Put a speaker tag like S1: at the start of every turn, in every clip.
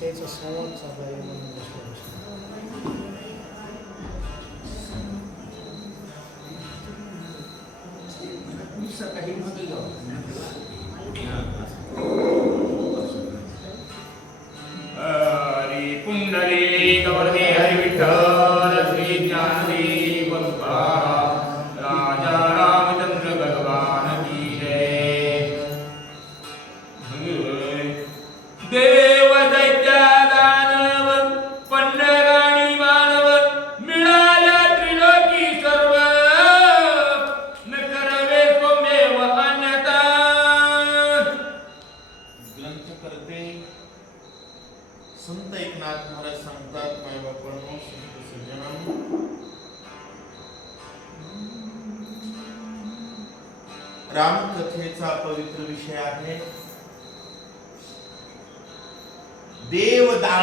S1: त्याचा संवाद साधायला म्हणून बसलो बसलो.
S2: हरी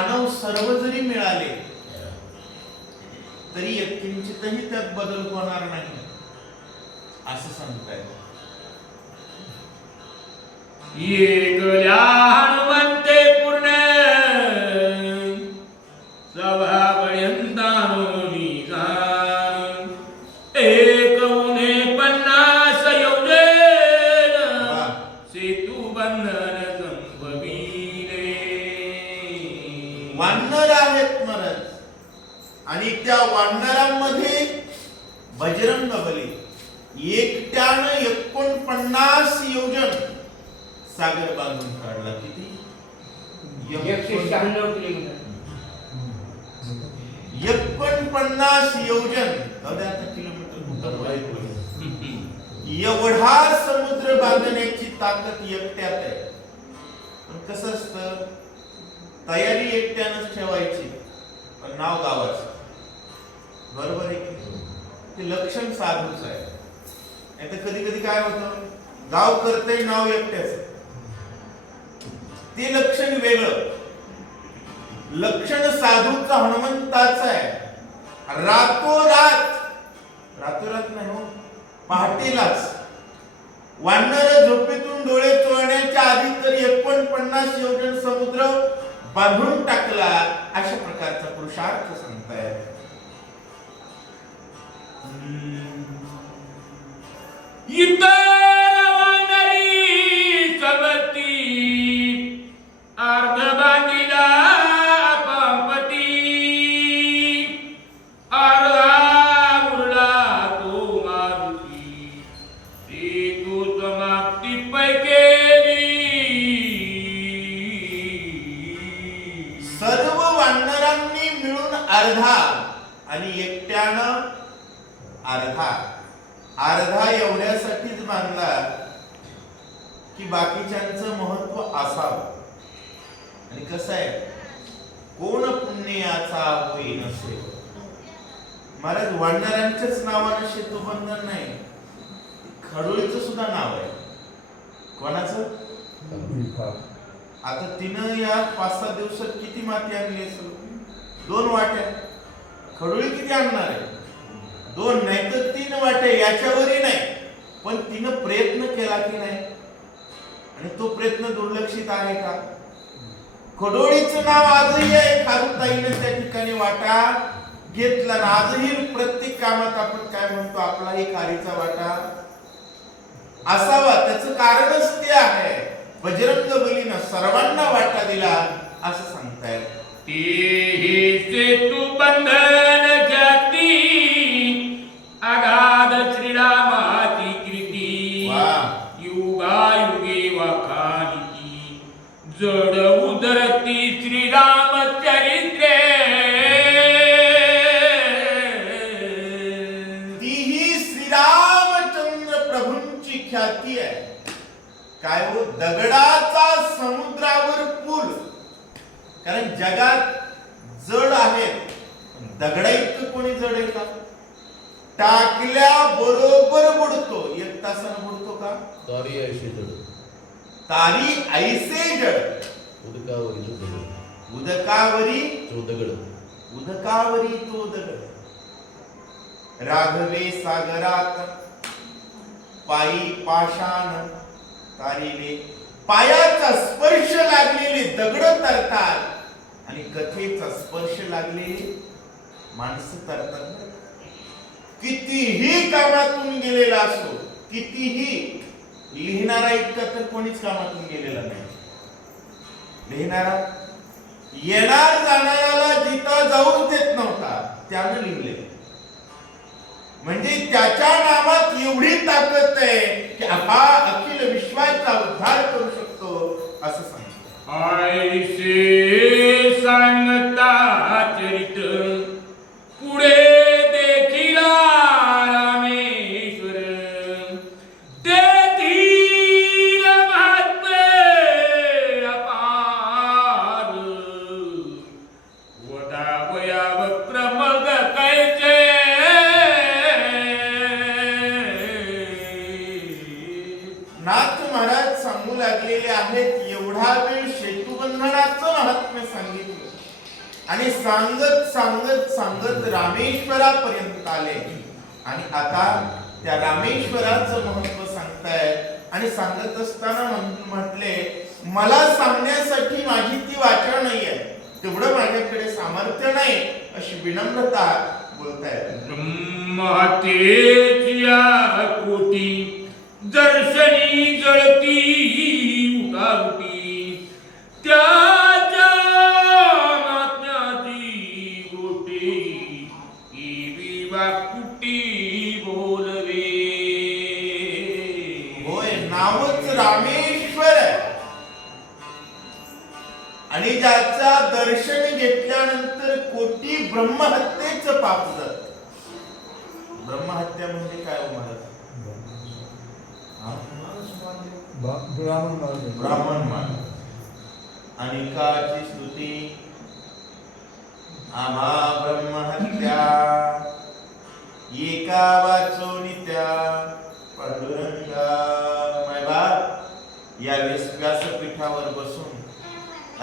S2: मानव सर्व
S3: जरी मिळाले तरी किंचितही त्यात बदल होणार नाही असं सांगतायत. वानर आहेत महाराज आणि त्या वानरांमध्ये बजरंग बली एकट्यानं एकोणपन्नास योजन सागर बांधून काढला किती? एकोणपन्नास योजन. किलोमीटर. एवढा समुद्र बांधण्याची ताकद एकट्यात आहे. पण कसं असतं? तयारी एकट्यानंच ठेवायची पण नाव गावाचं. बरोबर आहे की ते लक्षण साधूच आहे. नाही तर कधी कधी काय होतं? गाव करते नाव एकट्याच. ते लक्षण वेगळं. लक्षण साधूचं हनुमंताच आहे. रातोरात रातोरात नाही हो पहाटेलाच. वाढणाऱ्या झोपेतून डोळे चोळण्याच्या आधी तरी एकोणपन्नास योजन समुद्र बांधून टाकला अशा प्रकारचा पुरुषार्थ सांगतायत
S2: इतर
S3: वानरांनी मिळून अर्धा आणि एकट्यानं अर्धा. अर्धा एवढ्यासाठीच बांधला की बाकीच्यांचं महत्त्व असावं. आणि कसं आहे? कोण पुण्याचा होई नसे महाराज वाढणाऱ्यांच्याच नावानं सेतुबंधन नाही. खडोळीचं सुद्धा नाव आहे. कोणाचं? आता तिनं या पाच सहा दिवसात किती माती आणली असेल? दोन वाट्या. खडोळी किती आणणार आहे? दोन नाही तर तीन वाट्या याच्यावरही नाही. पण तिनं प्रयत्न केला की नाही? आणि तो प्रयत्न दुर्लक्षित आहे का? खडोळीचं नाव आजही आहे खारुताईनं त्या ठिकाणी वाटा घेतला आणि आजही प्रत्येक कामात आपण काय म्हणतो आपलाही खारीचा वाटा असावा. त्याचं कारणच ते आहे. बजरंग बलीनं सर्वांना वाटा दिला असं सांगतायत.
S2: तेही तू बंधन
S3: काय हो दगडाचा समुद्रावर पूल. कारण जगात जड आहेत दगडा इतकं कोणी जड आहे का? टाकल्या बरोबर बुडतो. एक तासानं बुडतो का?
S4: तारी ऐशी जड.
S3: तारी ऐसे जड.
S4: उदकावरी तो दगड.
S3: उदकावरी?
S4: तो दगड.
S3: उदकावरी तो दगड. राघवे सागरात पायी पाषाण. तारिले पायाचा स्पर्श लागलेले दगड तरतात. आणि कथेचा स्पर्श लागलेले माणसं तरतात कितीही कामातून गेलेला असो कितीही लिहिणारा इतका तर कोणीच कामातून गेलेला नाही. लिहिणारा येणार जाणाऱ्याला जिथं जाऊच देत नव्हता त्यानं लिहिले म्हणजे त्याच्या नामात एवढी ताकद आहे हा अखिल विश्वाचा उद्धार करू शकतो असं
S2: सांगतो.
S3: सांगत रामेश्वरापर्यंत आले. आणि आता त्या रामेश्वराचं महत्त्व सांगताय. आणि सांगत असताना म्हटले मला सांगण्यासाठी माझी ती वाचा नाही आहे तेवढं माझ्याकडे सामर्थ्य नाही अशी विनम्रता बोलताय.
S2: ब्रह्महत्येच्या कोटी दर्शनी जळती उठावटी
S3: त्या आणि ज्याचा दर्शन घेतल्यानंतर कोटी ब्रह्महत्येच पाप जात ब्रह्महत्या म्हणजे काय हो महाराज?
S1: ब्राह्मण
S3: ब्राह्मण मान अनिकाची स्तुती. आम्हा ब्रह्महत्या. एका वाचो नित्या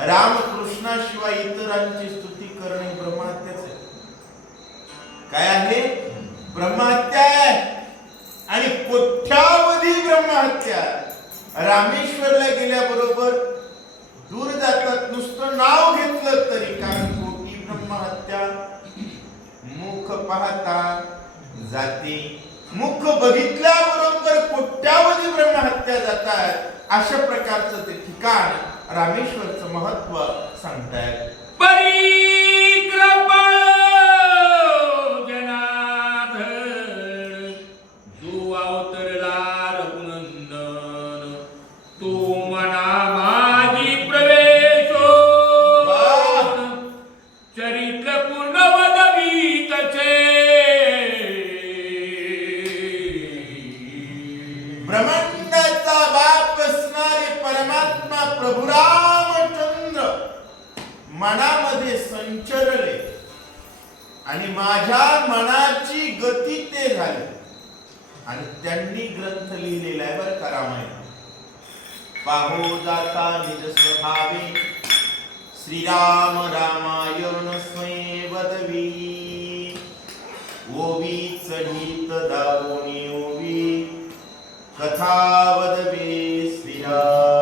S3: रामकृष्णाशिवाय इतरांची स्तुती करणे ब्रह्महत्याच आहे. काय आहे? ब्रह्महत्या आहे. आणि कोठ्यावधी ब्रह्महत्या रामेश्वरला गेल्याबरोबर दूर जातात. नुसतं नाव घेतलं तरी कारण कोटी ब्रह्महत्या मुख पाहता जाते. मुख बघितल्याबरोबर कोट्यावधी ब्रह्महत्या जातात. अशा प्रकारचं ते ठिकाण रामेश्वरचं महत्त्व सांगतायत. परी आणि माझ्या मनाची गती ते झाली. आणि त्यांनी ग्रंथ लिहिलेला आहे बरं का रामायण. पाहो जाता निज स्वभावे. श्रीराम रामायण स्वयंवदवी ओवी चढीत दावोनी ओवी. कथा वदवे श्रीराम.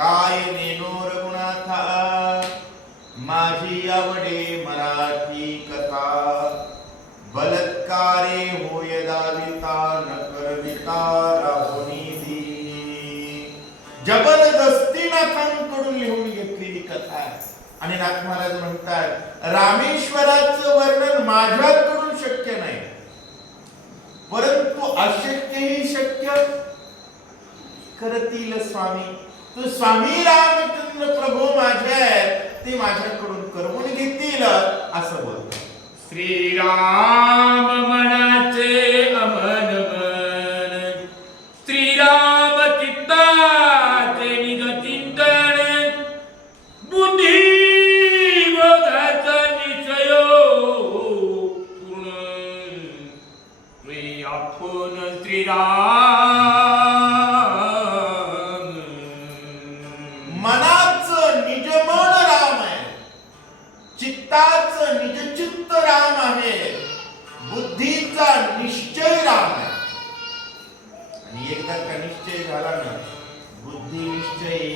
S3: काय नेनो रघुनाथा? माझी आवडे मराठी कथा. बलत्कारे होय दाविता न करविता राहुनी जबरदस्ती नाथांकडून लिहून घेतलेली कथा आहे. आणि नाथ महाराज म्हणतात रामेश्वराचं वर्णन माझ्याकडून शक्य नाही. परंतु अशक्यही शक्य. करतील स्वामी. तो स्वामी रामचंद्र प्रभू माझे आहेत ते माझ्याकडून करवून घेतील असं बोलतात.
S2: श्रीराम
S3: म्हणा आणि एकदा का निश्चय झाला ना बुद्धी निश्चय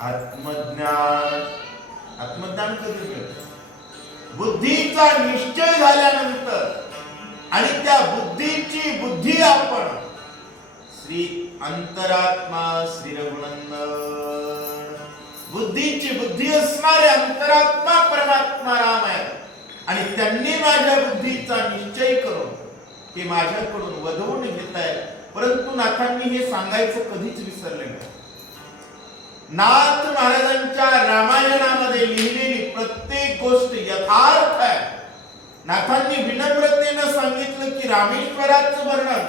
S3: आत्मज्ञान आत्मज्ञान कधी मिळत बुद्धीचा निश्चय झाल्यानंतर. आणि त्या बुद्धीची बुद्धी आपण श्री अंतरात्मा श्री रघुनंदन बुद्धीची बुद्धी असणारे अंतरात्मा परमात्मा राम आहे आणि त्यांनी माझ्या बुद्धीचा निश्चय करून ते माझ्याकडून वधवून घेत आहे परंतु नाथांनी हे सांगायचं कधीच विसरले नाही. नाथ महाराजांच्या रामायणामध्ये लिहिलेली प्रत्येक गोष्ट यथार्थ आहे. नाथांनी विनम्रतेनं सांगितलं की रामेश्वराचं वर्णन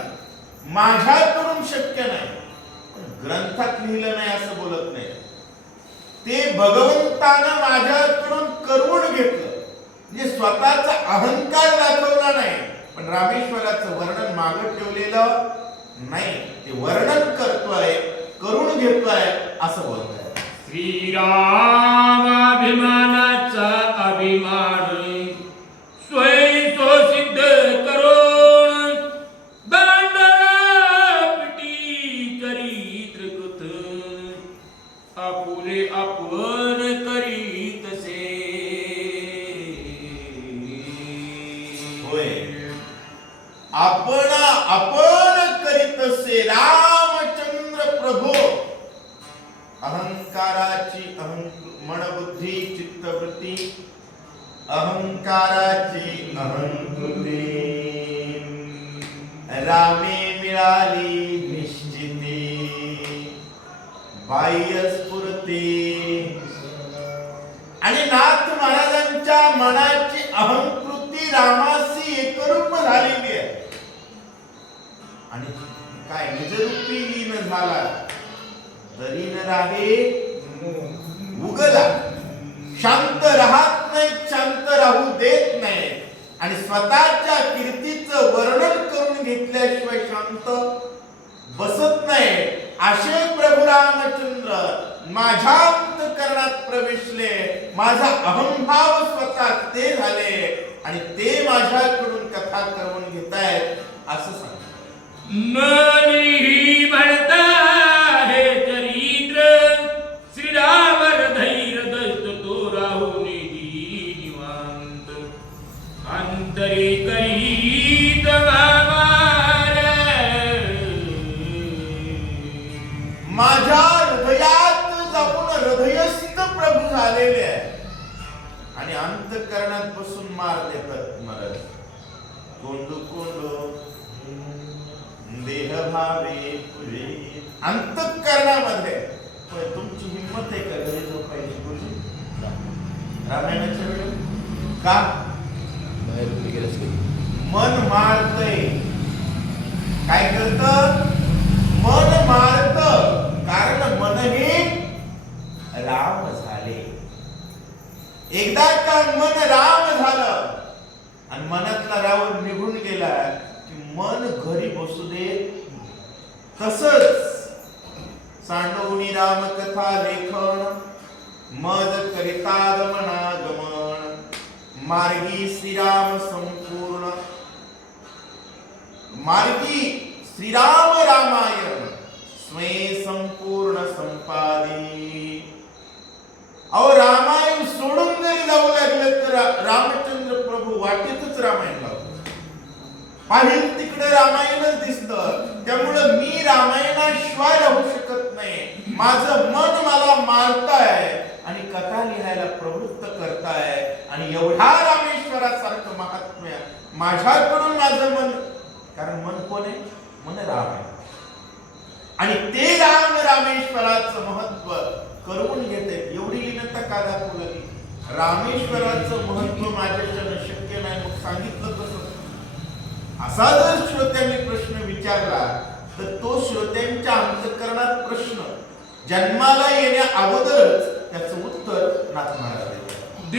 S3: माझ्याकडून शक्य नाही. ग्रंथात लिहिलं नाही असं बोलत नाही. ते भगवंतानं माझ्याकडून करून घेतलं. म्हणजे स्वतःचा अहंकार दाखवला नाही. पण रामेश्वराचं वर्णन मागं ठेवलेलं नाही. ते वर्णन करतोय करून घेतोय असं बोलतोय.
S2: श्रीरामाभिमानाचा अभिमान.
S3: अहंकाराची अहंक मनबुद्धी चित्तवृत्ती. अहंकाराची अहंकृती रामे मिळाली निश्चिती. बाह्य स्फूर्ती. आणि नाथ महाराजांच्या मनाची अहंकृती रामासी एकरूप झालेली आहे. आणि काय निजरूपी लीन झाला. तरी न राहे उगला शांत राहत नाही शांत राहू देत नाही. आणि स्वतःच्या कीर्तीचं वर्णन करून घेतल्याशिवाय शांत बसत नाही. असे प्रभू रामचंद्र माझ्या अंतकरणात प्रवेशले. माझा अहंभाव स्वतः ते झाले. आणि ते माझ्याकडून कथा करून घेतायत असं सांग अंतकरणात बसून मार देतात महाराज कोंडू. कोंडू देह भावे अंतकरणामध्ये. तुमची हिंमत आहे का घरी झोपायची गुरुजी रामायणाच्या वेळी? का?
S4: बाहेर कुठे
S3: मन मारतय. काय करत? मन मारत. कारण मन हे राम एकदा का मन राम झालं आणि मनातला रावण निघून गेला की मन घरी बसू दे. तसच सांडवणी राम कथा लेखन मज करिता गमनागमन मार्गी श्रीराम संपूर्ण. मार्गी श्रीराम रामायण स्वे संपूर्ण संपादी. अहो रामायण सोडून रामचंद्र प्रभू वाटेतच रामायण लावतो पाहिजे तिकडे रामायणच दिसलं. त्यामुळं मी रामायणाशिवाय राहू शकत नाही. माझं मन मला मारताय आणि कथा लिहायला प्रवृत्त करताय. आणि एवढा रामेश्वरासारखं महात्म्य माझ्याकडून माझं मन कारण मन कोण आहे? मन राम आहे. आणि ते राम रामेश्वराचं महत्त्व करून घेते. एवढी लीनता का दाखवू लागली रामेश्वराचं महत्त्व माझ्याच्यानं शक्य नाही मग सांगितलं कसं असा जर श्रोत्यांनी प्रश्न विचारला तर तो श्रोत्यांच्या अंतकरणात प्रश्न जन्माला येण्या अगोदरच त्याचं उत्तर नाथ महाराज देतात.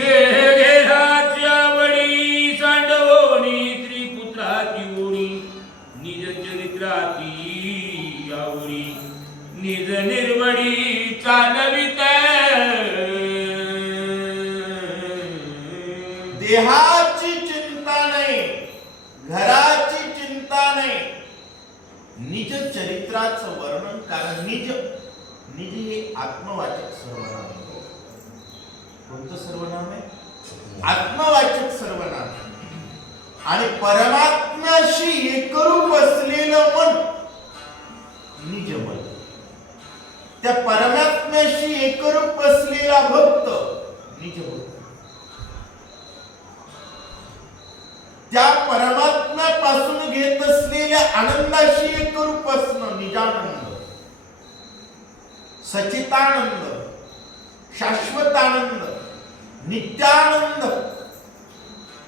S3: परमात्म्यापासून घेत असलेल्या आनंदाशी एकरूप असणं निजानंद. सचितानंद शाश्वतानंद नित्यानंद.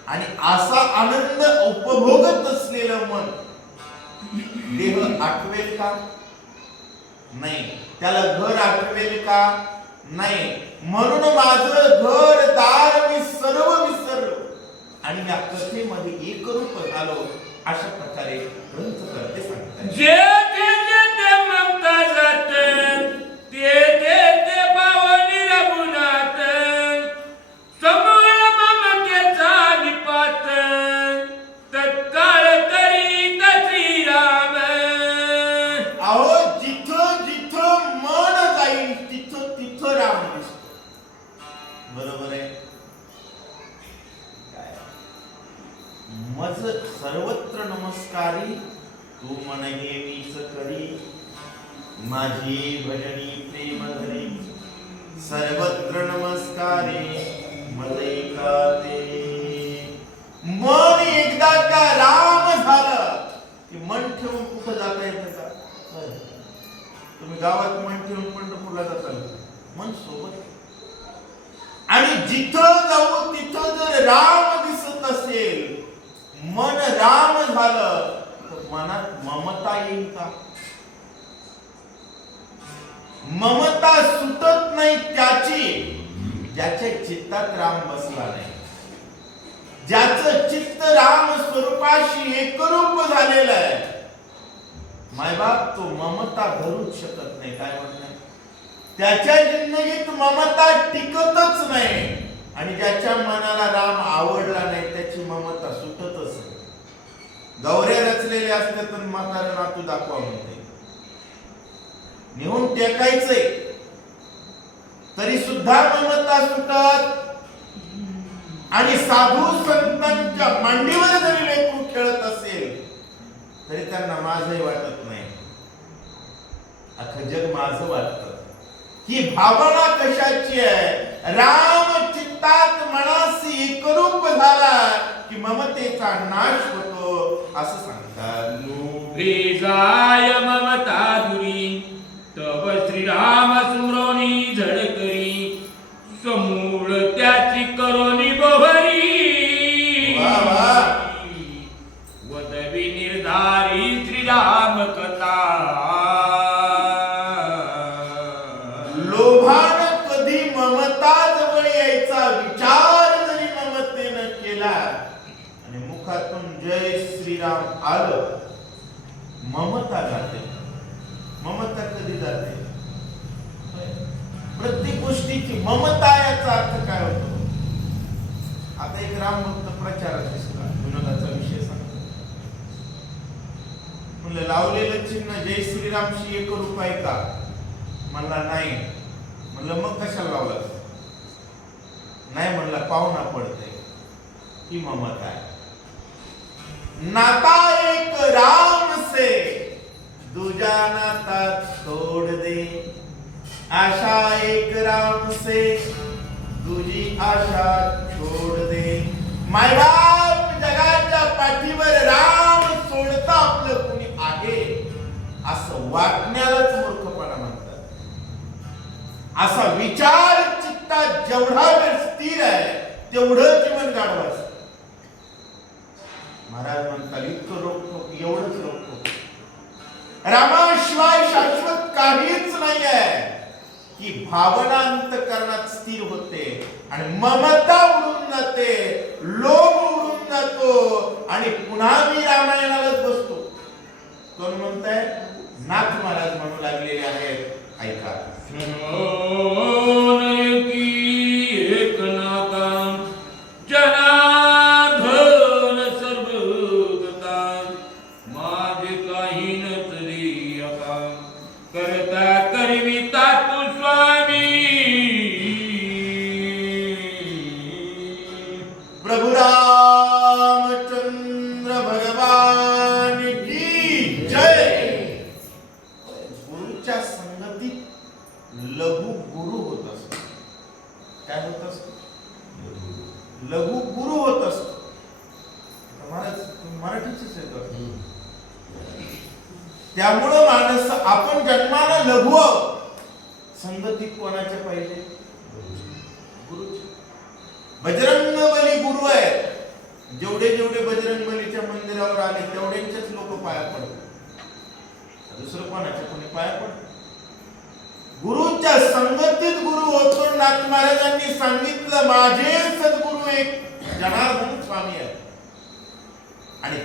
S3: आणि असा आनंद उपभोगत असलेलं मन देह आठवेल का? नाही. त्याला घर आठवेल का? नाही. म्हणून माझं घर दार मी सर्व विसरलो आणि या कथेमध्ये एकरूप झालो अशा प्रकारे ग्रंथकर्ते सांगतात येईल का ममता सुटत नाही त्याची. ज्याच्या चित्तात राम बसला नाही. ज्याचं चित्त राम स्वरूपाशी एकरूप झालेलं आहे. मायबाप तो ममता धरूच शकत नाही. काय म्हणत नाही त्याच्या जिंदगीत ममता टिकतच नाही. आणि ज्याच्या मनाला राम आवडला नाही त्याची ममता सुटतच गौऱ्या रचलेल्या असल्या तर म्हातारा नातू दाखवा म्हणते. नेहून टेकायचंय. तरी सुद्धा ममता सुटत. आणि साधू संतांच्या मांडीवर जरी लेकरू खेळत असेल तरी त्यांना माझही वाटत नाही. अख जग माझ वाटत. ही भावना कशाची आहे? राम चित्तात मनासी एकरूप झाला की ममतेचा नाश होतो. असं सांगतात.
S2: लोभे जाय ममता
S3: ममता याचा अर्थ काय होतो? आता एक राम भक्त सुद्धा विनोदाचा विषय सांगतो. म्हणलं लावलेलं चिन्ह जय श्रीरामशी एक रुपये का? म्हणला नाही. म्हणलं मग कशाला लावलं नाही म्हणला पाहुणा पडते ही ममता आहे. नाता एक राम से दूजा नाता छोड़ दे. आशा एक राम से तुझी आशा छोड़ दे. मायबाप जगाच्या पाठीवर राम सोडता आपलं कुणी आहे? असं वाटण्यालाच मूर्खपणा म्हणतात. असा विचार चित्तात जेवढा वेळ स्थिर आहे तेवढं जीवन गाढवायचं महाराज म्हणतात इतकं रोखतो एवढंच रोखतो रामाशिवाय शाश्वत काहीच नाही आहे की भावना अंतकरणात स्थिर होते आणि ममता उडून जाते लोभ उडून जातो आणि पुन्हा मी रामायणालाच बसतो. कोण म्हणताय? नाथ महाराज म्हणू लागलेले आहेत. ऐका.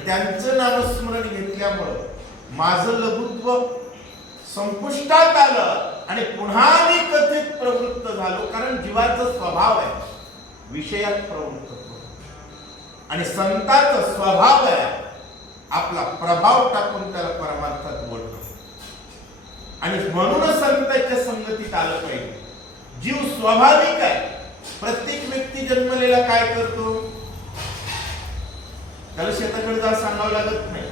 S3: त्यांचं नामस्मरण घेतल्यामुळं माझं लघुत्व संपुष्टात आलं आणि पुन्हा मी कथित प्रवृत्त झालो कारण जीवाचा स्वभाव आहे. विषयात प्रवृत्त आणि संताचा स्वभाव आहे आपला प्रभाव टाकून त्याला परमार्थात ओढतो आणि म्हणूनच संतांच्या संगतीत आलं पाहिजे. जीव स्वाभाविक आहे. प्रत्येक व्यक्ती जन्मलेला काय करतो? त्याला शेताकडे जा सांगावं लागत नाही.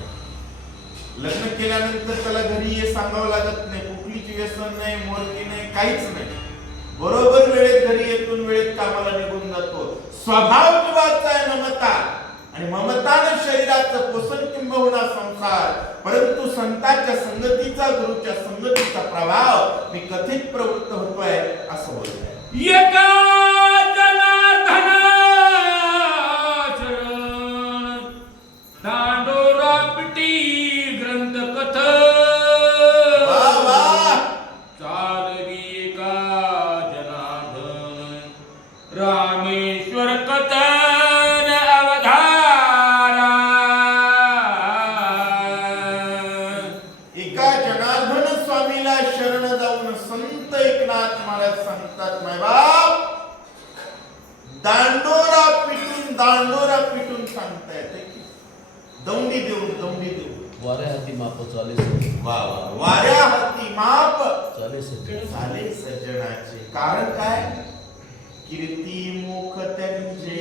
S3: लग्न केल्यानंतर त्याला घरी ये सांगावं लागत नाही. कुठलीच व्यसन नाही मोरकी नाही काहीच नाही. बरोबर वेळेत घरी येतून वेळेत कामाला निघून जातो. स्वभाव जीवाचा आहे ममता. आणि ममतानं शरीराचं पोषण किंबहुना संसार. परंतु संतांच्या संगतीचा गुरुच्या संगतीचा प्रभाव मी कथित प्रवृत्त होतोय असं बोलतोय. दौंडी देऊन दौंडी देऊन.
S4: वाऱ्या हाती माप चाले.
S3: वा वाऱ्या हाती माप
S4: चाले सज्जन.
S3: झाले सज्जनाचे कारण काय? कीर्ती मुख त्यांचे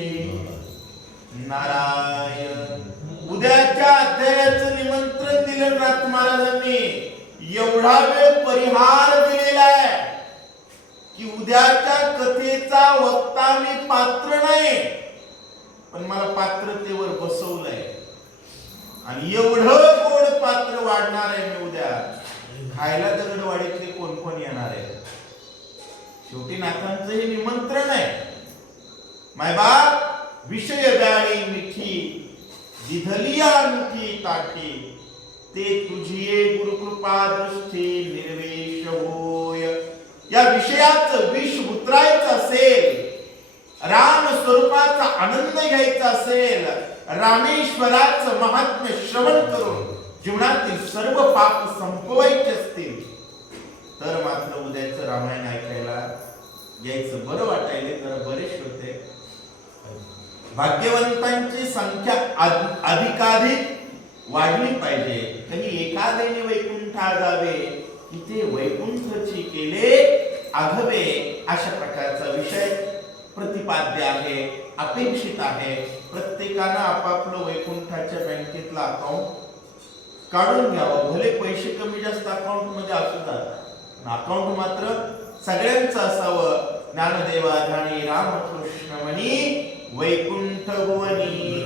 S3: नारायण. उद्याच्या अध्यायाचं निमंत्रण दिलं नाथ महाराजांनी. एवढा वेळ परिहार दिलेला आहे की उद्याच्या कथेचा वक्ता मी पात्र नाही. पण मला पात्रतेवर बसवलंय. आणि एवढं गोड पात्र वाढणार आहे मी उद्या. खायला दगडवाडीतले कोण कोण येणार आहे शेवटी नाथांचं हे निमंत्रण आहे. मायबाप विषय गाणी मिठी दिधलिया मिठी ताठी ते तुझी गुरुकृपा दृष्टी निर्वेश होय. या विषयाचं विष उतरायचं असेल राम स्वरूपाचा आनंद घ्यायचा असेल रामेश्वराचं महात्म्य श्रवण करून जीवनातील सर्व पाप संपवायचे असतील. तर मात्र उद्याचं रामायण ऐकायला यायचं बरं वाटायले तर बरेच होते भाग्यवंतांची संख्या अधिकाधिक वाढली पाहिजे. कधी एखाद्याने वैकुंठा जावे की ते वैकुंठची केले आघवे अशा प्रकारचा विषय प्रतिपाद्य आहे अपेक्षित आहे. प्रत्येकानं आपापलं वैकुंठाच्या बँकेतलं अकाउंट काढून घ्यावं. भले पैसे कमी जास्त अकाउंटमध्ये असू द्यात अकाउंट मात्र सगळ्यांचं असावं. ज्ञानदेवा ध्यानी रामकृष्ण म्हणी वैकुंठ भुवनी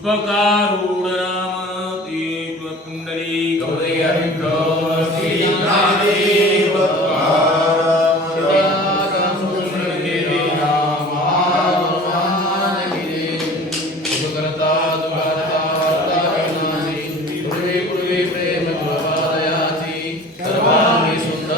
S2: उपकारूढ नाम ते कुंडली